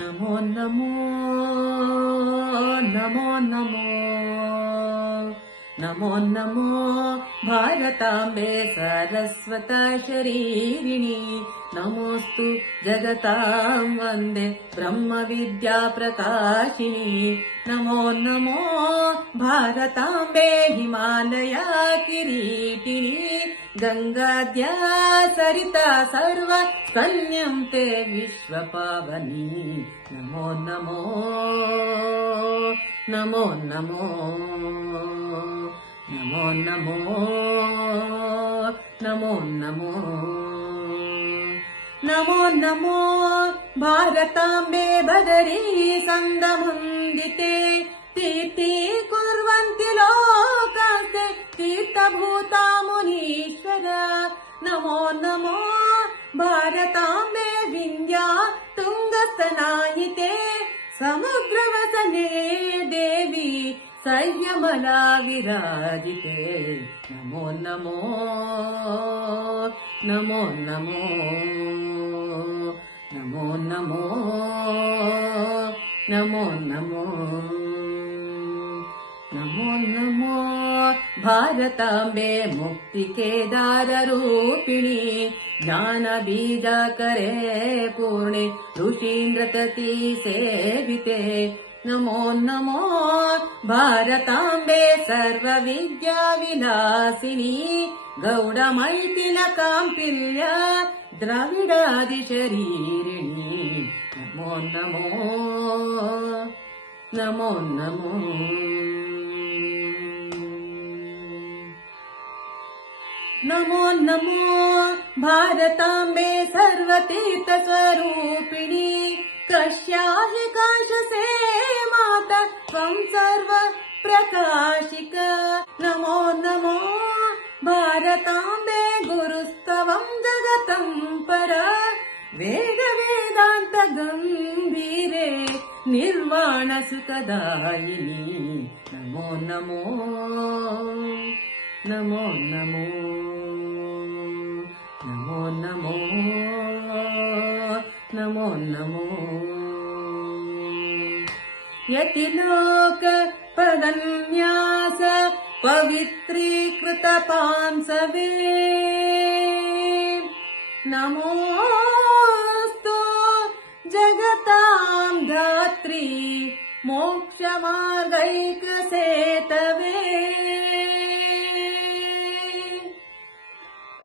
नमो नमो नमो नमो नमो नमो भारताम्बे सरस्वता शरीरिणि नमोऽस्तु जगतां वन्दे ब्रह्मविद्या प्रकाशिनि नमो नमो भारताम्बे हिमालया किरीटिनि गङ्गाद्या सरिता सर्व स्तन्यं ते विश्वपावनि नमो नमो नमो नमो नमो नमो नमो नमो नमो नमो भारताम्बे बदरी सन्दमुन्दिते तीर्थी कुर्वन्ति लोकास्ते तीर्थभूता मुनीश्वर नमो नमो भारताम्बे विन्द्या तुङ्गस्तनायिते समुद्रवसने देवी सह्यमला विराजिते नमो नमो नमो नमो नमो नमो नमो नमो नमो नमो भारताम्बे मुक्तिकेदाररूपिणि ज्ञानबीजाकरे पूर्णे ऋषीन्द्रतती सेविते नमो नमो भारताम्बे सर्वविद्याविलासिनि गौडमैथिलकाम्पिल्य द्रविडादिशरीरिणि नमो नमो नमो नमो नमो नमो भारताम्बे सर्वतीर्थस्वरूपिणि कस्याहि काशसे माता त्वं सर्वप्रकाशिक नमो नमो भारताम्बे गुरुस्तवं जगतं पर वेद वेदान्त गम्भीरे निर्वाण सुखदायिनि नमो नमो नमो नमो नमो नमो नमो नमो यतिलोक पदन्यास पवित्रीकृत पांसवे नमोऽस्तु जगतां धात्री मोक्षमार्गैकसेतवे